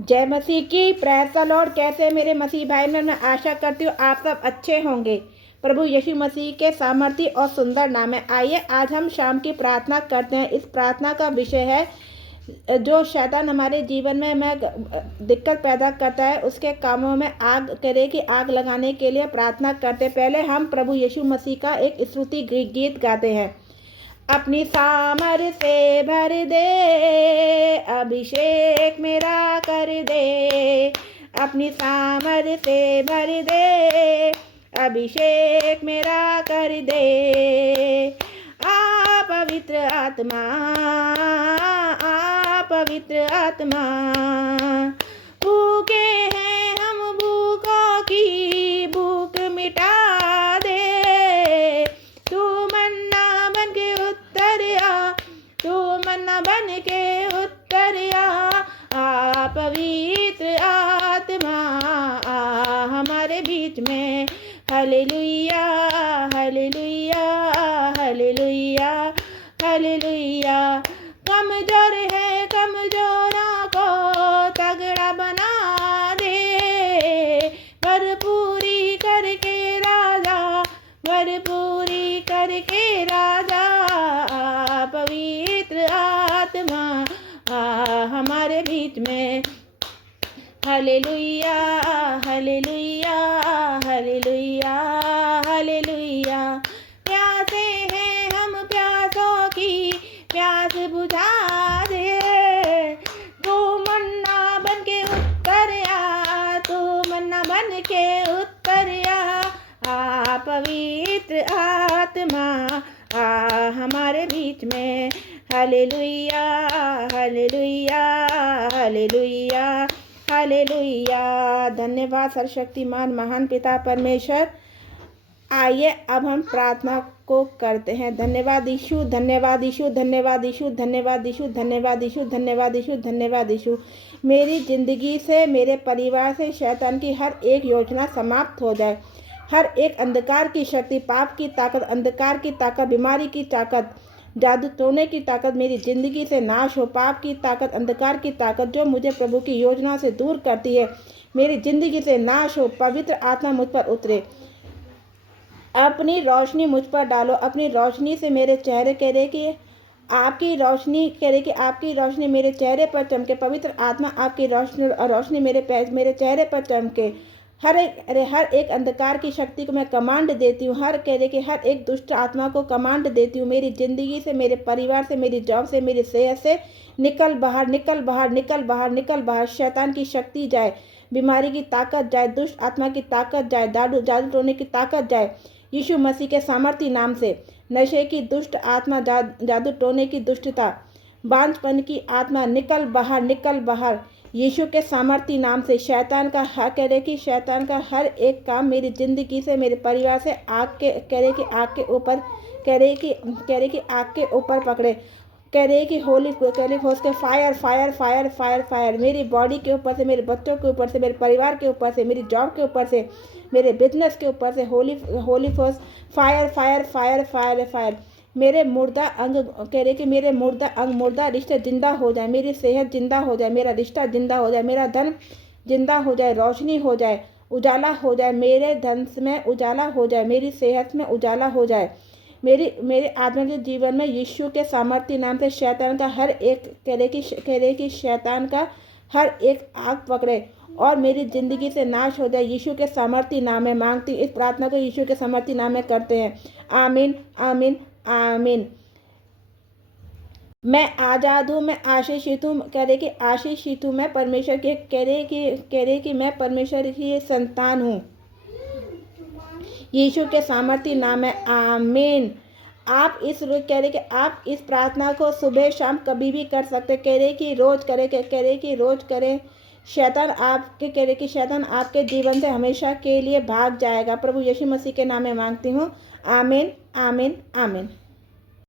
जय मसीह की। Praise the Lord. कैसे मेरे मसीह भाई बहन, मैं आशा करती हूँ आप सब अच्छे होंगे। प्रभु यीशु मसीह के सामर्थी और सुंदर नाम में आइए आज हम शाम की प्रार्थना करते हैं। इस प्रार्थना का विषय है जो शैतान हमारे जीवन में दिक्कत पैदा करता है, उसके कामों में आग करे कि आग लगाने के लिए प्रार्थना करते। पहले हम प्रभु यीशु मसीह का एक स्तुति गीत गाते हैं। अपनी सामर से भर दे, अभिषेक मेरा कर दे। अपनी सामर से भर दे, अभिषेक मेरा कर दे। आ पवित्र आत्मा, आ पवित्र आत्मा, भूखे हैं हम, भूखों की भूख मिटा दे। तू मन्ना बन के उत्तर आ, तू मन्ना बन के उत्तर आ पवित्र आत्मा आ हमारे बीच में। Hallelujah hallelujah hallelujah hallelujah. कमजोर है कमजोरों को तगड़ा बना दे। भरपूरी करके राजा, भरपूरी करके राजा, पवित्र आत्मा हमारे बीच में। Hallelujah hallelujah hallelujah hallelujah. प्यासे हैं हम, प्यासों की प्यास बुझा दे। तू मन्ना बन के उत्तर आ, तू मन्ना बन के उत्तर आ पवित्र आत्मा हमारे बीच में। Hallelujah hallelujah hallelujah hallelujah. धन्यवाद सर्वशक्तिमान महान पिता परमेश्वर। आइए अब हम प्रार्थना को करते हैं। धन्यवाद यीशु, धन्यवाद यीशु, धन्यवाद यीशु, धन्यवाद यीशु, धन्यवाद यीशु, धन्यवाद यीशु, धन्यवाद यीशु। मेरी ज़िंदगी से, मेरे परिवार से शैतान की हर एक योजना समाप्त हो जाए। हर एक अंधकार की शक्ति, पाप की ताकत, अंधकार की ताकत, बीमारी की ताकत, जादू टोने की ताकत मेरी ज़िंदगी से नाश हो। पाप की ताकत, अंधकार की ताकत जो मुझे प्रभु की योजना से दूर करती है, मेरी ज़िंदगी से नाश हो। पवित्र आत्मा मुझ पर उतरे, अपनी रोशनी मुझ पर डालो। अपनी रोशनी से मेरे चेहरे करे कि आपकी रोशनी करे कि आपकी रोशनी मेरे चेहरे पर चमके। पवित्र आत्मा आपकी रोशनी मेरे चेहरे पर चमके। हर एक अंधकार की शक्ति को मैं कमांड देती हूँ। हर एक दुष्ट आत्मा को कमांड देती हूँ। मेरी ज़िंदगी से, मेरे परिवार से, मेरी जॉब से, मेरी सेहत से निकल बाहर, निकल बाहर, निकल बाहर, निकल बाहर। शैतान की शक्ति जाए, बीमारी की ताकत जाए, दुष्ट आत्मा की ताकत जाए, जादू टोने की ताकत जाए यीशु मसीह के सामर्थी नाम से। नशे की दुष्ट आत्मा, जादू टोने की दुष्टता, बांझपन की आत्मा निकल बाहर, निकल बाहर यीशु के सामर्थी नाम से। शैतान का शैतान का हर एक काम मेरी ज़िंदगी से, मेरे परिवार से आग के ऊपर आग के ऊपर पकड़े। होली घोष के fire fire fire fire fire मेरी बॉडी के ऊपर से, मेरे बच्चों के ऊपर से, मेरे परिवार के ऊपर से, मेरी जॉब के ऊपर से, मेरे बिजनेस के ऊपर से। Holi Ghosh fire fire fire fire fire. मेरे मुर्दा अंग मेरे मुर्दा अंग, मुर्दा रिश्ते जिंदा हो जाए। मेरी सेहत जिंदा हो जाए, मेरा रिश्ता जिंदा हो जाए, मेरा धन जिंदा हो जाए, रोशनी हो जाए, उजाला हो जाए। मेरे धन में उजाला हो जाए, मेरी सेहत में उजाला हो जाए। मेरे आत्मिक जीवन में यीशु के सामर्थ्य नाम से शैतान का हर एक शैतान का हर एक आग पकड़े और मेरी ज़िंदगी से नाश हो जाए। यीशु के सामर्थ्य नाम में मांगती, इस प्रार्थना को यीशु के सामर्थ्य नाम में करते हैं। आमीन आमीन आमीन। मैं आज़ाद हूँ, मैं आशीषित हूँ। आशीषित हूँ मैं परमेश्वर के मैं परमेश्वर की संतान हूँ। यीशु के सामर्थ्य नाम में आमीन। आप आप इस प्रार्थना को सुबह शाम कभी भी कर सकते। रोज करें। शैतान आपके जीवन से हमेशा के लिए भाग जाएगा। प्रभु यीशु मसीह के नाम में मांगती हूँ। आमीन आमीन आमीन।